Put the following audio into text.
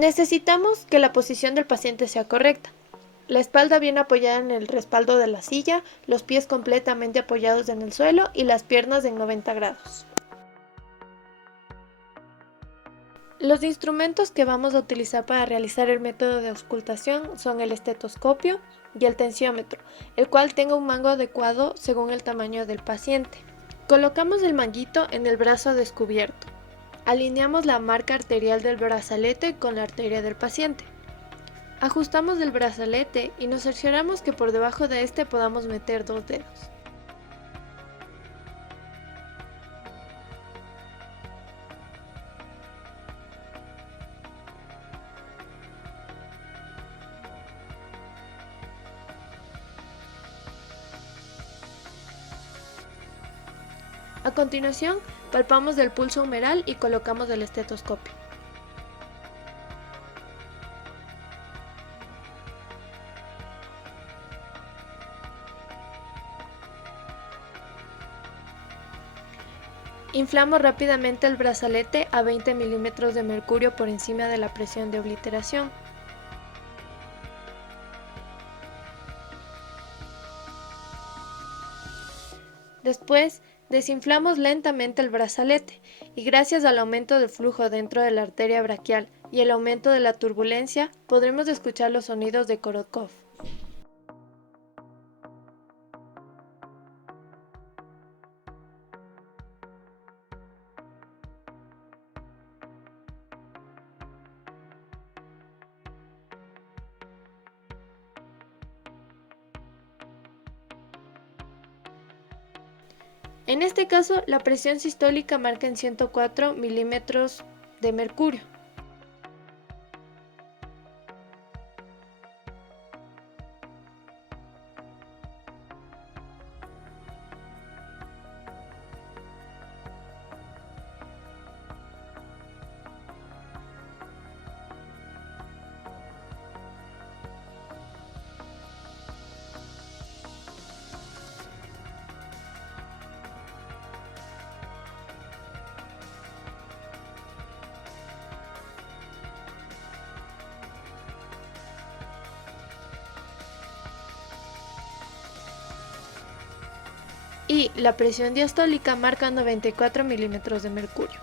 Necesitamos que la posición del paciente sea correcta. La espalda bien apoyada en el respaldo de la silla, los pies completamente apoyados en el suelo y las piernas en 90 grados. Los instrumentos que vamos a utilizar para realizar el método de auscultación son el estetoscopio y el tensiómetro, el cual tenga un mango adecuado según el tamaño del paciente. Colocamos el manguito en el brazo descubierto. Alineamos la marca arterial del brazalete con la arteria del paciente. Ajustamos el brazalete y nos cercioramos que por debajo de este podamos meter 2 dedos. A continuación, palpamos el pulso humeral y colocamos el estetoscopio. Inflamos rápidamente el brazalete a 20 milímetros de mercurio por encima de la presión de obliteración. Después, desinflamos lentamente el brazalete y gracias al aumento del flujo dentro de la arteria braquial y el aumento de la turbulencia, podremos escuchar los sonidos de Korotkov. En este caso, la presión sistólica marca en 104 milímetros de mercurio. Y la presión diastólica marca 94 milímetros de mercurio.